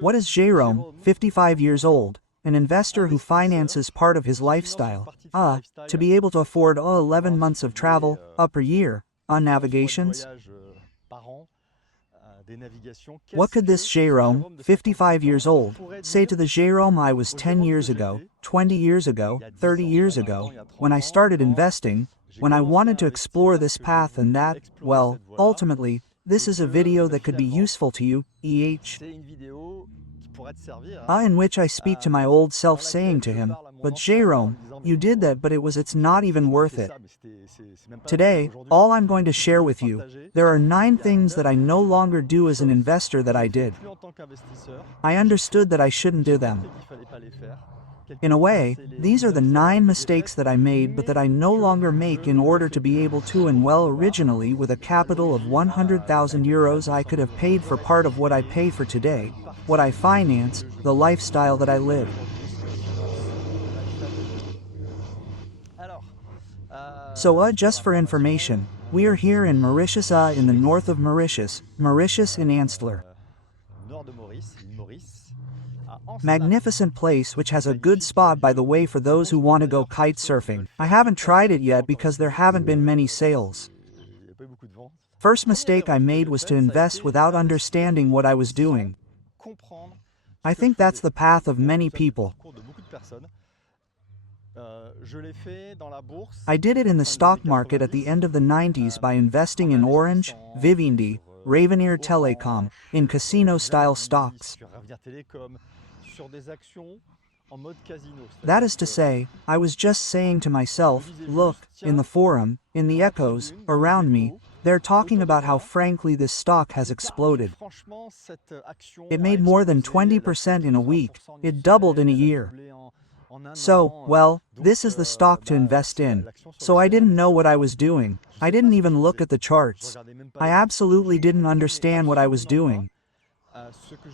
What is Jérôme, 55 years old, an investor who finances part of his lifestyle, to be able to afford 11 months of travel, per year, on navigations? What could this Jérôme, 55 years old, say to the Jérôme I was 10 years ago, 20 years ago, 30 years ago, when I started investing, when I wanted to explore this path and that? Well, ultimately, this is a video that could be useful to you, in which I speak to my old self saying to him, but Jérôme, you did that but it's not even worth it. Today, all I'm going to share with you, there are 9 things that I no longer do as an investor that I did. I understood that I shouldn't do them. In a way, these are the 9 mistakes that I made but that I no longer make in order to be able to originally with a capital of 100,000 euros I could have paid for part of what I pay for today, what I finance, the lifestyle that I live. So just for information, we are here in Mauritius in the north of Mauritius, Mauritius in Anstler. Magnificent place which has a good spot by the way for those who want to go kite surfing. I haven't tried it yet because there haven't been many sales. First mistake I made was to invest without understanding what I was doing. I think that's the path of many people. I did it in the stock market at the end of the 90s by investing in Orange, Vivendi, Ravenir Telecom, in casino-style stocks. That is to say, I was just saying to myself, look, in the forum, in the echoes, around me, they're talking about how frankly this stock has exploded. It made more than 20% in a week, it doubled in a year. So, well, this is the stock to invest in. So I didn't know what I was doing. I didn't even look at the charts. I absolutely didn't understand what I was doing.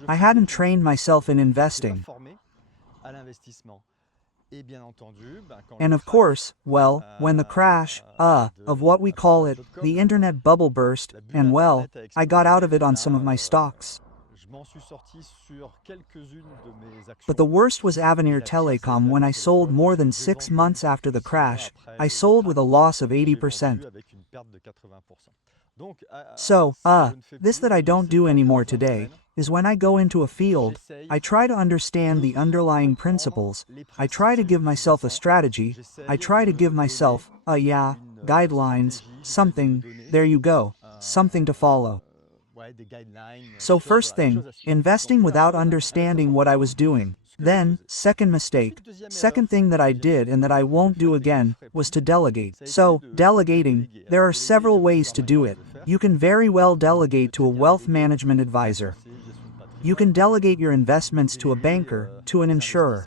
I hadn't trained myself in investing. And of course, well, when the crash, of what we call it, the internet bubble burst, and well, I got out of it on some of my stocks. But the worst was Avenir Telecom when I sold more than 6 months after the crash. I sold with a loss of 80%. So, this that I don't do anymore today, is when I go into a field, I try to understand the underlying principles, I try to give myself a strategy, I try to give myself, guidelines, something, there you go, something to follow. So first thing, investing without understanding what I was doing. Then, second mistake, second thing that I did and that I won't do again, was to delegate. So, delegating, there are several ways to do it. You can very well delegate to a wealth management advisor. You can delegate your investments to a banker, to an insurer.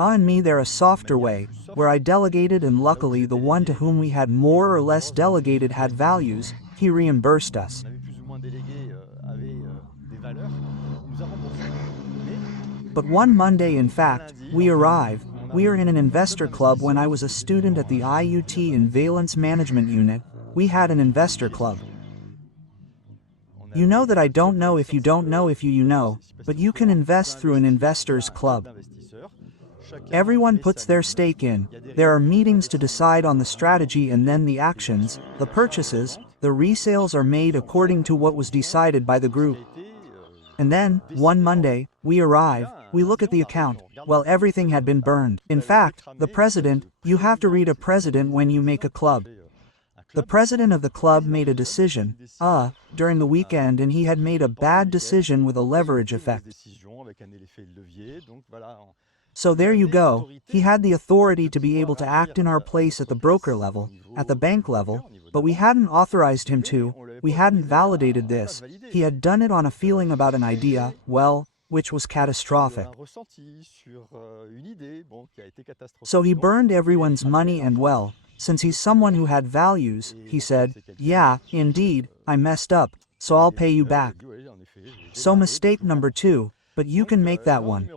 And me there a softer way, where I delegated and luckily the one to whom we had more or less delegated had values, he reimbursed us. But one Monday in fact, we are in an investor club when I was a student at the IUT in Valence Management Unit, we had an investor club. You know that I don't know if you don't know if you know, but you can invest through an investors club. Everyone puts their stake in, there are meetings to decide on the strategy and then the actions, the purchases, the resales are made according to what was decided by the group. And then, one Monday, we arrive, we look at the account, well everything had been burned. In fact, the president, you have to read a president when you make a club. The president of the club made a decision, during the weekend and he had made a bad decision with a leverage effect. So there you go, he had the authority to be able to act in our place at the broker level, at the bank level, but we hadn't authorized him to, we hadn't validated this, he had done it on a feeling about an idea, well, which was catastrophic. So he burned everyone's money and well, since he's someone who had values, he said, yeah, indeed, I messed up, so I'll pay you back. So mistake number 2, but you can make that one.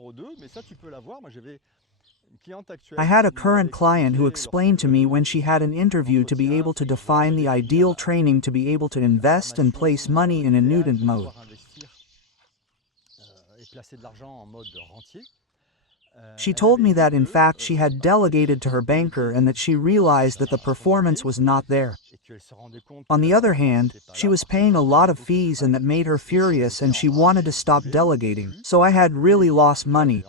I had a current client who explained to me when she had an interview to be able to define the ideal training to be able to invest and place money in a Newton mode. She told me that in fact she had delegated to her banker and that she realized that the performance was not there. On the other hand, she was paying a lot of fees and that made her furious and she wanted to stop delegating, so I had really lost money.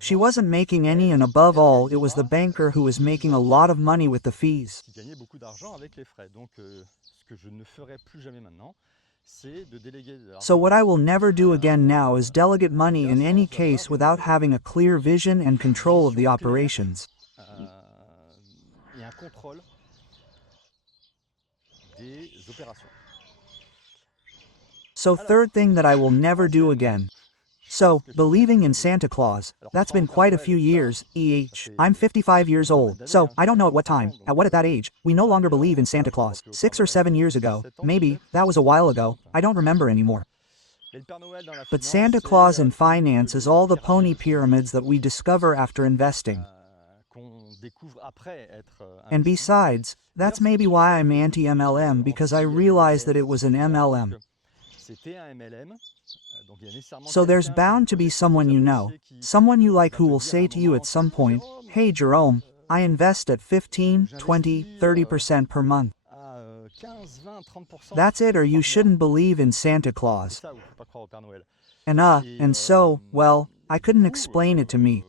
She wasn't making any and above all it was the banker who was making a lot of money with the fees. So what I will never do again now is delegate money in any case without having a clear vision and control of the operations. So third thing that I will never do again. So, believing in Santa Claus, that's been quite a few years, I'm 55 years old, so I don't know at what time, at that age, we no longer believe in Santa Claus. 6 or 7 years ago, maybe, that was a while ago, I don't remember anymore. But Santa Claus in finance is all the pony pyramids that we discover after investing. And besides, that's maybe why I'm anti-MLM, because I realized that it was an MLM. So there's bound to be someone you know, someone you like who will say to you at some point, "Hey Jerome, I invest at 15, 20, 30% per month." That's it, or you shouldn't believe in Santa Claus. And so, well, I couldn't explain it to me.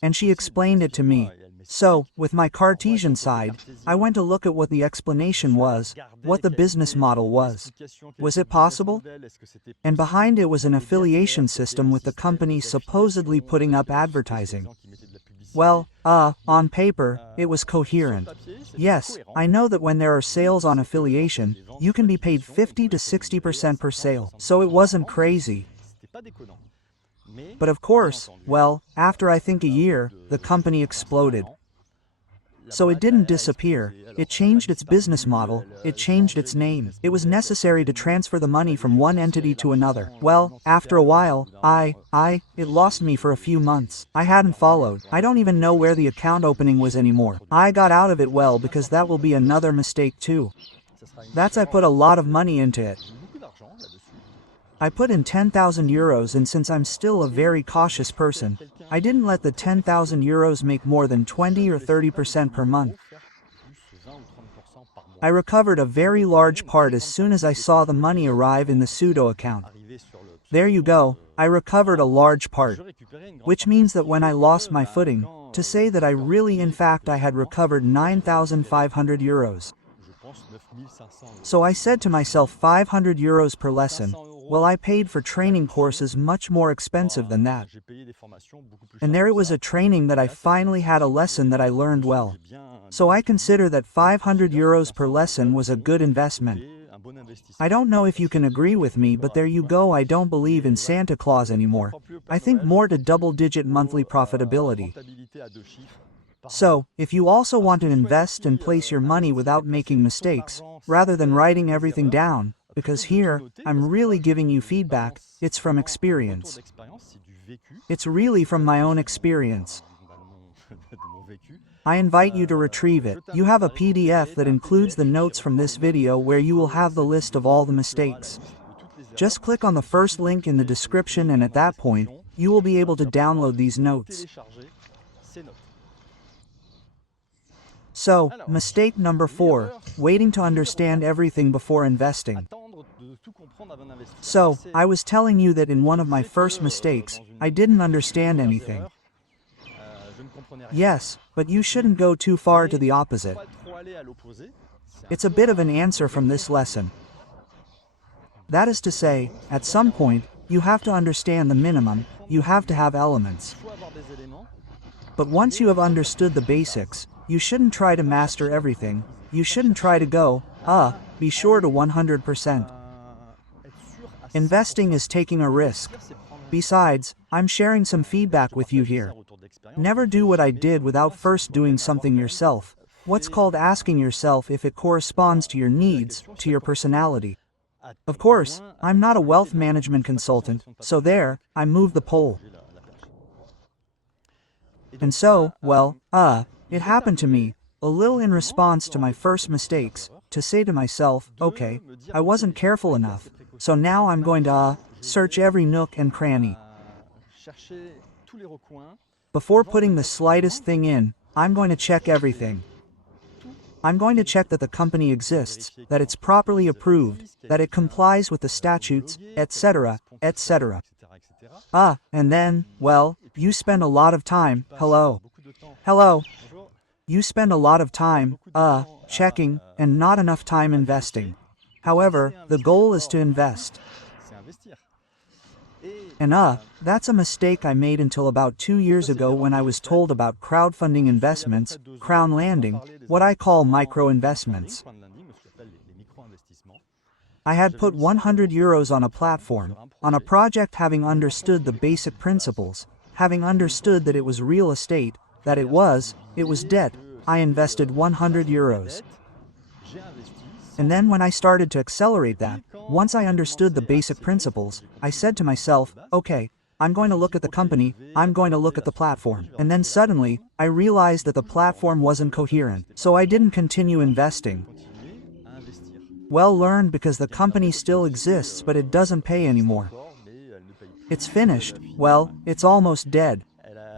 And she explained it to me. So, with my Cartesian side, I went to look at what the explanation was, what the business model was. Was it possible? And behind it was an affiliation system with the company supposedly putting up advertising. Well, on paper, it was coherent. Yes, I know that when there are sales on affiliation, you can be paid 50 to 60% per sale, so it wasn't crazy. But of course, well, after I think a year, the company exploded. So it didn't disappear, it changed its business model, it changed its name. It was necessary to transfer the money from one entity to another. Well, after a while, it lost me for a few months. I hadn't followed. I don't even know where the account opening was anymore. I got out of it well because that will be another mistake too. I put a lot of money into it. I put in 10,000 euros, and since I'm still a very cautious person, I didn't let the 10,000 euros make more than 20 or 30% per month. I recovered a very large part as soon as I saw the money arrive in the pseudo account. There you go, I recovered a large part. Which means that when I lost my footing, to say that I really in fact I had recovered 9,500 euros. So I said to myself 500 euros per lesson. Well, I paid for training courses much more expensive than that. And there it was, a training that I finally had, a lesson that I learned well. So I consider that 500 euros per lesson was a good investment. I don't know if you can agree with me, but there you go, I don't believe in Santa Claus anymore. I think more to double-digit monthly profitability. So, if you also want to invest and place your money without making mistakes, rather than writing everything down, because here, I'm really giving you feedback, it's from experience. It's really from my own experience. I invite you to retrieve it. You have a PDF that includes the notes from this video where you will have the list of all the mistakes. Just click on the first link in the description and at that point, you will be able to download these notes. So, mistake number 4, waiting to understand everything before investing. So, I was telling you that in one of my first mistakes, I didn't understand anything. Yes, but you shouldn't go too far to the opposite. It's a bit of an answer from this lesson. That is to say, at some point, you have to understand the minimum, you have to have elements. But once you have understood the basics, you shouldn't try to master everything, you shouldn't try to go, be sure to 100%. Investing is taking a risk. Besides, I'm sharing some feedback with you here. Never do what I did without first doing something yourself. What's called asking yourself if it corresponds to your needs, to your personality. Of course, I'm not a wealth management consultant, so there, I moved the pole. And so, well, it happened to me, a little in response to my first mistakes, to say to myself, okay, I wasn't careful enough, so now I'm going to, search every nook and cranny. Before putting the slightest thing in, I'm going to check everything. I'm going to check that the company exists, that it's properly approved, that it complies with the statutes, etc., etc. And then, well, you spend a lot of time, hello. You spend a lot of time, checking, and not enough time investing. However, the goal is to invest. And that's a mistake I made until about 2 years ago when I was told about crowdfunding investments, crown landing, what I call micro-investments. I had put 100 euros on a platform, on a project, having understood the basic principles, having understood that it was real estate, that it was debt. I invested 100 euros. And then when I started to accelerate that, once I understood the basic principles, I said to myself, okay, I'm going to look at the company, I'm going to look at the platform. And then suddenly, I realized that the platform wasn't coherent, so I didn't continue investing. Well learned, because the company still exists but it doesn't pay anymore. It's finished, well, it's almost dead.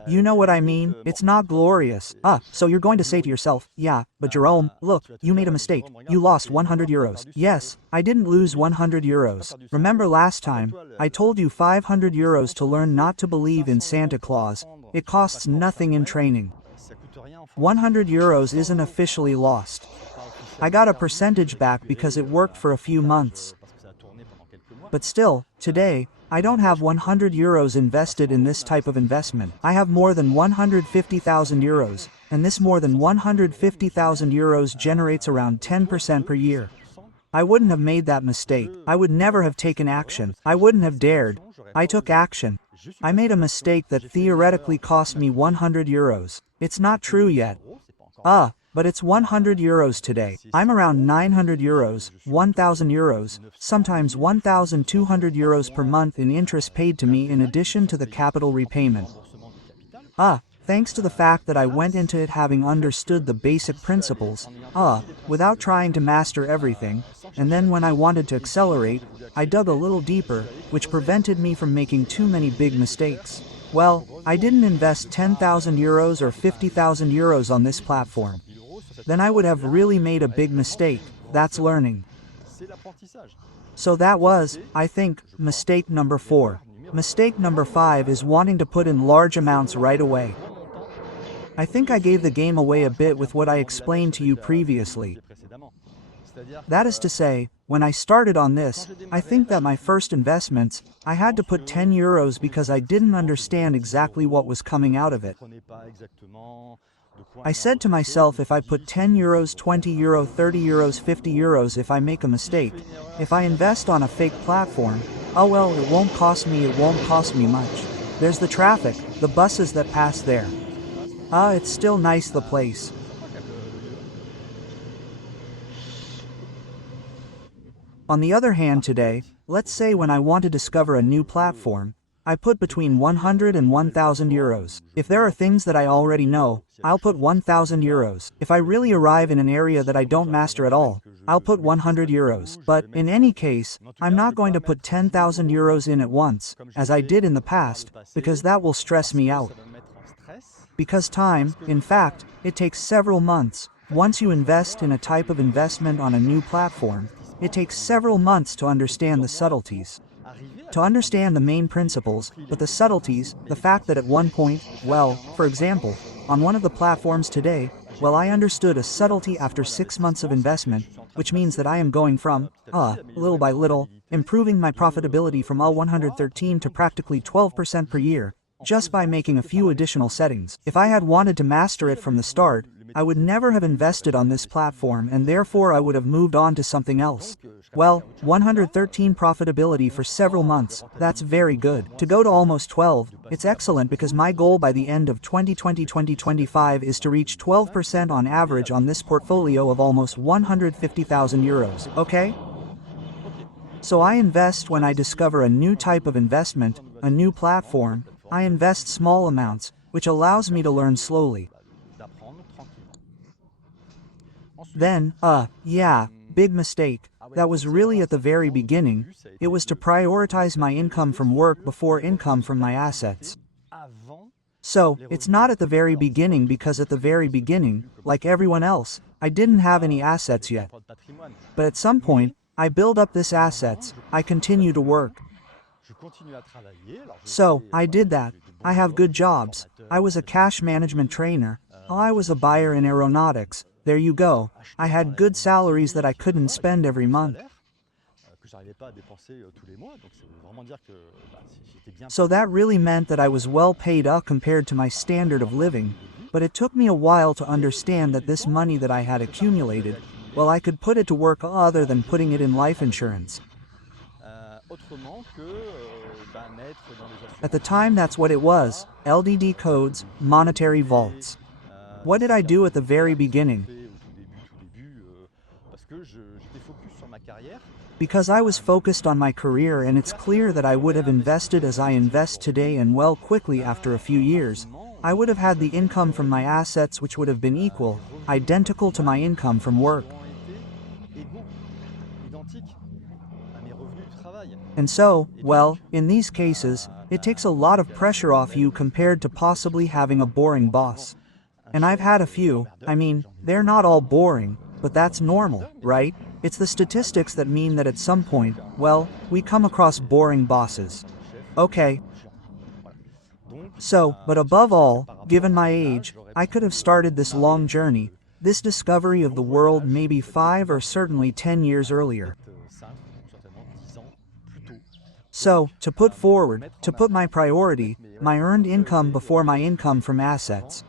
You know what I mean? It's not glorious. So you're going to say to yourself, yeah, but Jerome, look, you made a mistake. You lost 100 euros. Yes, I didn't lose 100 euros. Remember last time, I told you 500 euros to learn not to believe in Santa Claus. It costs nothing in training. 100 euros isn't officially lost. I got a percentage back because it worked for a few months. But still, today, I don't have 100 euros invested in this type of investment. I have more than 150,000 euros, and this more than 150,000 euros generates around 10% per year. I wouldn't have made that mistake. I would never have taken action. I wouldn't have dared. I took action. I made a mistake that theoretically cost me 100 euros. It's not true yet. But it's 100 euros today. I'm around 900 euros, 1,000 euros, sometimes 1,200 euros per month in interest paid to me in addition to the capital repayment. Thanks to the fact that I went into it having understood the basic principles, without trying to master everything, and then when I wanted to accelerate, I dug a little deeper, which prevented me from making too many big mistakes. Well, I didn't invest 10,000 euros or 50,000 euros on this platform. Then I would have really made a big mistake. That's learning. So that was, I think, mistake number 4. Mistake number 5 is wanting to put in large amounts right away. I think I gave the game away a bit with what I explained to you previously. That is to say, when I started on this, I think that my first investments, I had to put 10 euros because I didn't understand exactly what was coming out of it. I said to myself, if I put 10 euros, 20 euro, 30 euros, 50 euros, if I make a mistake, if I invest on a fake platform, oh well, it won't cost me much. There's the traffic, the buses that pass there. It's still nice, the place. On the other hand today, let's say when I want to discover a new platform, I put between 100 and 1,000 euros. If there are things that I already know, I'll put 1,000 euros. If I really arrive in an area that I don't master at all, I'll put 100 euros. But, in any case, I'm not going to put 10,000 euros in at once, as I did in the past, because that will stress me out. Because time, in fact, it takes several months. Once you invest in a type of investment on a new platform, it takes several months to understand the subtleties. To understand the main principles, but the subtleties, the fact that at one point, well, for example, on one of the platforms today, well, I understood a subtlety after 6 months of investment, which means that I am going from, little by little, improving my profitability from 113 to practically 12% per year, just by making a few additional settings. If I had wanted to master it from the start, I would never have invested on this platform, and therefore I would have moved on to something else. Well, 113 profitability for several months, that's very good. To go to almost 12, it's excellent, because my goal by the end of 2020-2025 is to reach 12% on average on this portfolio of almost 150,000 euros, okay? So I invest when I discover a new type of investment, a new platform. I invest small amounts, which allows me to learn slowly. Then, yeah, big mistake. That was really at the very beginning. It was to prioritize my income from work before income from my assets. So, it's not at the very beginning because at the very beginning, like everyone else, I didn't have any assets yet. But at some point, I build up this assets, I continue to work. So, I did that. I have good jobs. I was a cash management trainer. I was a buyer in aeronautics. There you go. I had good salaries that I couldn't spend every month. So that really meant that I was well paid up compared to my standard of living, but it took me a while to understand that this money that I had accumulated, well, I could put it to work other than putting it in life insurance. At the time, that's what it was, LDD codes, monetary vaults. What did I do at the very beginning? Because I was focused on my career, and it's clear that I would have invested as I invest today, and well, quickly after a few years, I would have had the income from my assets which would have been equal, identical to my income from work. And so, well, in these cases, it takes a lot of pressure off you compared to possibly having a boring boss. And I've had a few. I mean, they're not all boring, but that's normal, right? It's the statistics that mean that at some point, well, we come across boring bosses. Okay. So, but above all, given my age, I could have started this long journey, this discovery of the world maybe 5 or certainly 10 years earlier. So, to put forward, to put my priority, my earned income before my income from assets.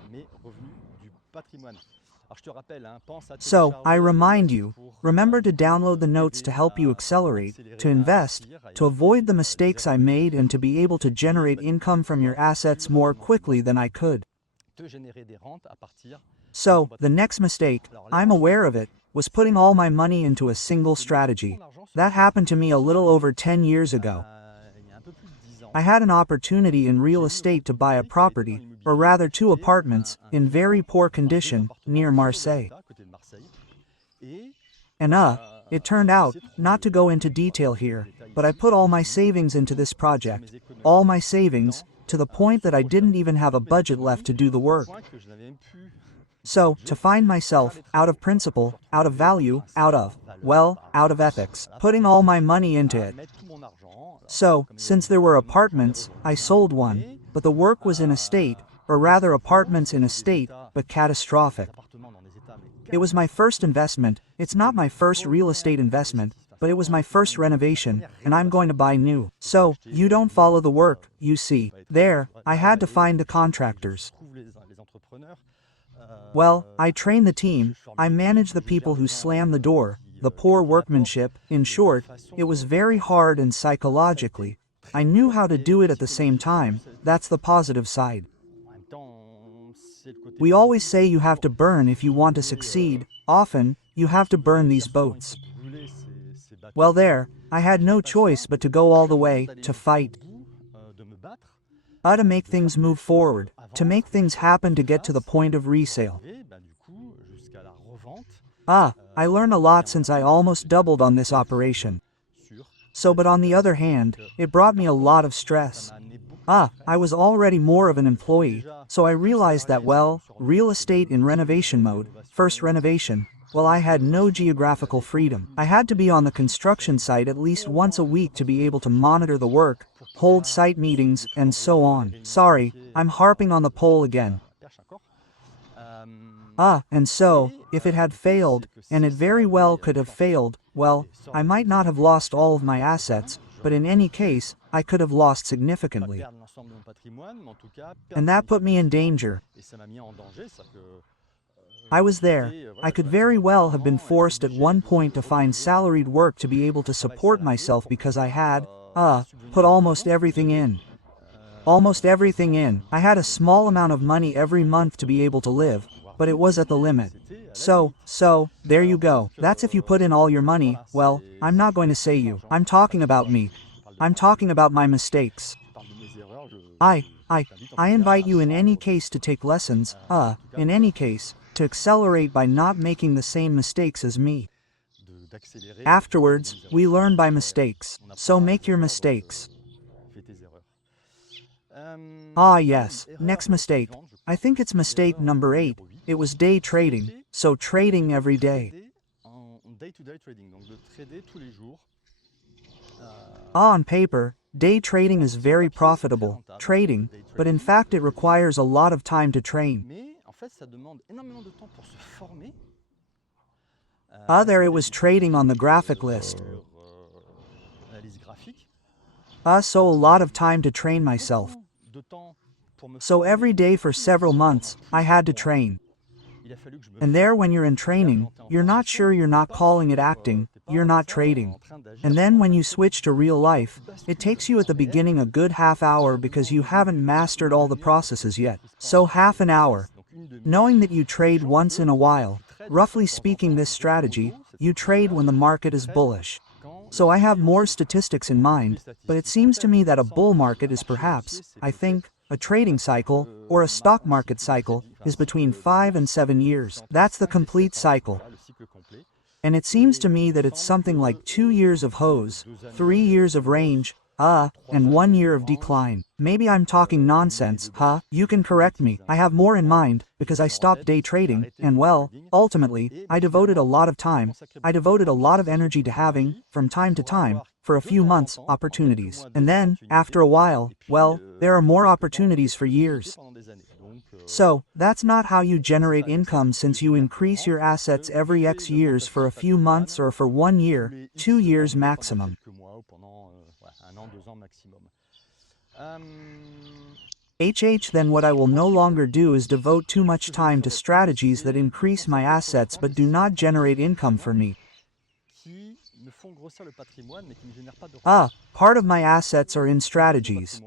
So, I remind you, remember to download the notes to help you accelerate, to invest, to avoid the mistakes I made, and to be able to generate income from your assets more quickly than I could. So, the next mistake, I'm aware of it, was putting all my money into a single strategy. That happened to me a little over 10 years ago. I had an opportunity in real estate to buy a property, or rather 2 apartments, in very poor condition, near Marseille. And it turned out, not to go into detail here, but I put all my savings into this project. All my savings, to the point that I didn't even have a budget left to do the work. So, to find myself, out of principle, out of value, out of ethics, putting all my money into it. So, since there were apartments, I sold one, but the work was in a state, or rather apartments in a state, but catastrophic. It was my first investment. It's not my first real estate investment, but it was my first renovation, and I'm going to buy new. So, you don't follow the work, you see. There, I had to find the contractors. Well, I train the team, I manage the people who slam the door, the poor workmanship. In short, it was very hard, and psychologically, I knew how to do it at the same time. That's the positive side. We always say you have to burn if you want to succeed. Often, you have to burn these boats. Well, there, I had no choice but to go all the way, to fight. To make things move forward, to make things happen, to get to the point of resale. I learned a lot since I almost doubled on this operation. So, but on the other hand, it brought me a lot of stress. I was already more of an employee, so I realized that, well, real estate in renovation mode, first renovation, well, I had no geographical freedom. I had to be on the construction site at least once a week to be able to monitor the work, hold site meetings, and so on. Sorry, I'm harping on the pole again. And so, if it had failed, and it very well could have failed, well, I might not have lost all of my assets, but in any case, I could have lost significantly. And that put me in danger. I was there. I could very well have been forced at one point to find salaried work to be able to support myself, because I had, put almost everything in. Almost everything in. I had a small amount of money every month to be able to live, but it was at the limit. So, there you go. That's if you put in all your money. Well, I'm not going to say you. I'm talking about me. I'm talking about my mistakes. I I invite you in any case to take lessons, in any case, to accelerate by not making the same mistakes as me. Afterwards, we learn by mistakes, so make your mistakes. Yes, next mistake. I think it's mistake number 8. It was day trading, so trading every day. On paper, day trading is very profitable, trading, but in fact it requires a lot of time to train. There it was trading on the graphic list. So a lot of time to train myself. So every day for several months, I had to train. And there when you're in training, you're not sure, you're not calling it acting, you're not trading. And then when you switch to real life, it takes you at the beginning a good half hour because you haven't mastered all the processes yet. So half an hour. Knowing that you trade once in a while, roughly speaking this strategy, you trade when the market is bullish. So I have more statistics in mind, but it seems to me that a bull market is perhaps, I think, a trading cycle, or a stock market cycle, is between 5 and 7 years. That's the complete cycle. And it seems to me that it's something like 2 years of hose, 3 years of range, and 1 year of decline. Maybe I'm talking nonsense, You can correct me. I have more in mind, because I stopped day trading, and well, ultimately, I devoted a lot of time, I devoted a lot of energy to having, from time to time, for a few months, opportunities. And then, after a while, well, there are more opportunities for years. So, that's not how you generate income, since you increase your assets every X years for a few months or for 1 year, 2 years maximum. Then what I will no longer do is devote too much time to strategies that increase my assets but do not generate income for me. Part of my assets are in strategies.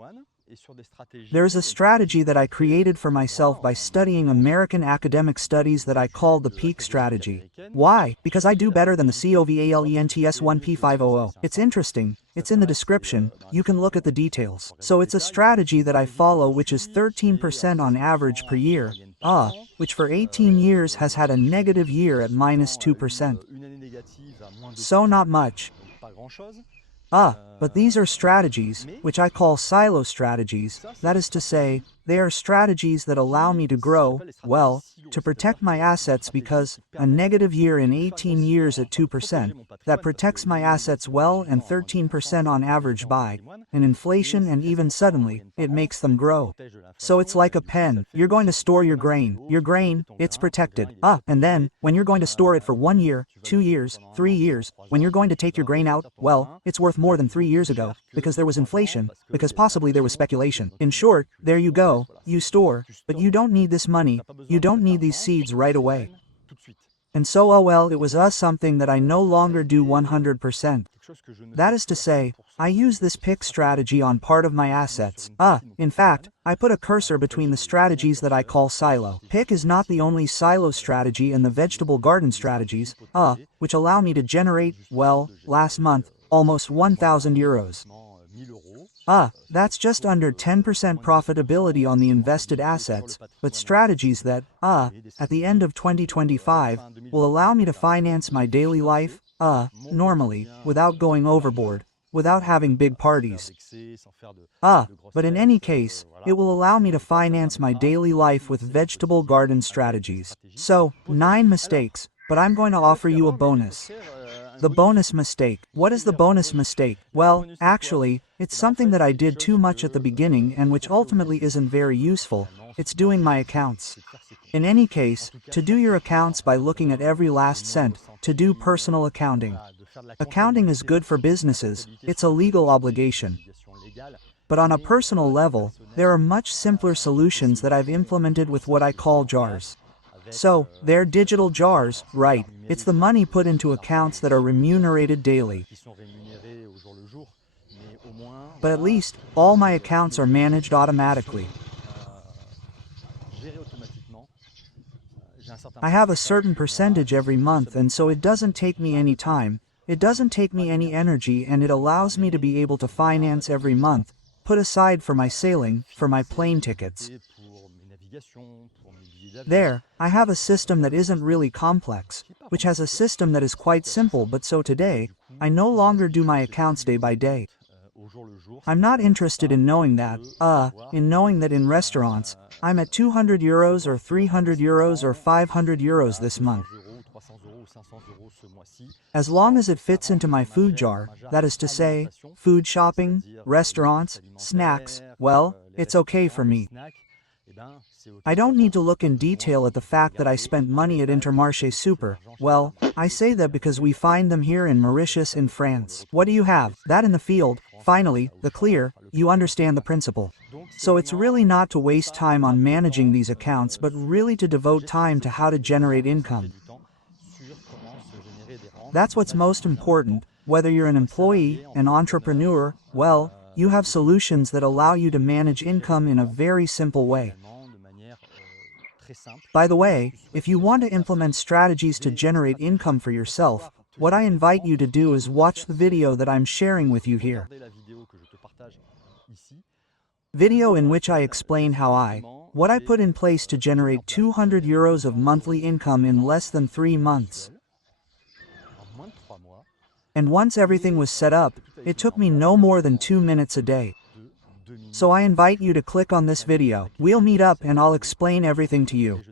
There's a strategy that I created for myself by studying American academic studies that I call the peak strategy. Why? Because I do better than the COVALENTS1P500. It's interesting, it's in the description, you can look at the details. So it's a strategy that I follow which is 13% on average per year, which for 18 years has had a negative year at -2%. So not much. But these are strategies, which I call silo strategies, that is to say, they are strategies that allow me to grow, well, to protect my assets, because a negative year in 18 years at 2%, that protects my assets well, and 13% on average by an inflation, and even suddenly, it makes them grow. So it's like a pen, you're going to store your grain, it's protected. And then, when you're going to store it for 1 year, 2 years, 3 years, when you're going to take your grain out, well, it's worth more than 3 years ago, because there was inflation, because possibly there was speculation. In short, there you go, you store, but you don't need this money, you don't need these seeds right away. And so it was something that I no longer do 100%. That is to say, I use this pick strategy on part of my assets. In fact, I put a cursor between the strategies that I call silo. Pick is not the only silo strategy in the vegetable garden strategies, which allow me to generate, well, last month, almost 1,000 euros. That's just under 10% profitability on the invested assets, but strategies that, at the end of 2025, will allow me to finance my daily life, normally, without going overboard, without having big parties. But in any case, it will allow me to finance my daily life with vegetable garden strategies. So, 9 mistakes, but I'm going to offer you a bonus. The bonus mistake. What is the bonus mistake? Well, actually, it's something that I did too much at the beginning and which ultimately isn't very useful. It's doing my accounts. In any case, to do your accounts by looking at every last cent, to do personal accounting. Accounting is good for businesses, it's a legal obligation. But on a personal level, there are much simpler solutions that I've implemented with what I call jars. So, they're digital jars, right? It's the money put into accounts that are remunerated daily. But at least, all my accounts are managed automatically. I have a certain percentage every month, and so it doesn't take me any time, it doesn't take me any energy, and it allows me to be able to finance every month, put aside for my sailing, for my plane tickets. There, I have a system that isn't really complex, which has a system that is quite simple, but so today, I no longer do my accounts day by day. I'm not interested in knowing that, in restaurants, I'm at 200 euros or 300 euros or 500 euros this month. As long as it fits into my food jar, that is to say, food shopping, restaurants, snacks, well, it's okay for me. I don't need to look in detail at the fact that I spent money at Intermarché Super. Well, I say that because we find them here in Mauritius in France. What do you have? That in the field. Finally, the clear, you understand the principle. So it's really not to waste time on managing these accounts, but really to devote time to how to generate income. That's what's most important. Whether you're an employee, an entrepreneur, well, you have solutions that allow you to manage income in a very simple way. By the way, if you want to implement strategies to generate income for yourself, what I invite you to do is watch the video that I'm sharing with you here. Video in which I explain what I put in place to generate 200 euros of monthly income in less than 3 months. And once everything was set up, it took me no more than 2 minutes a day. So I invite you to click on this video. We'll meet up and I'll explain everything to you.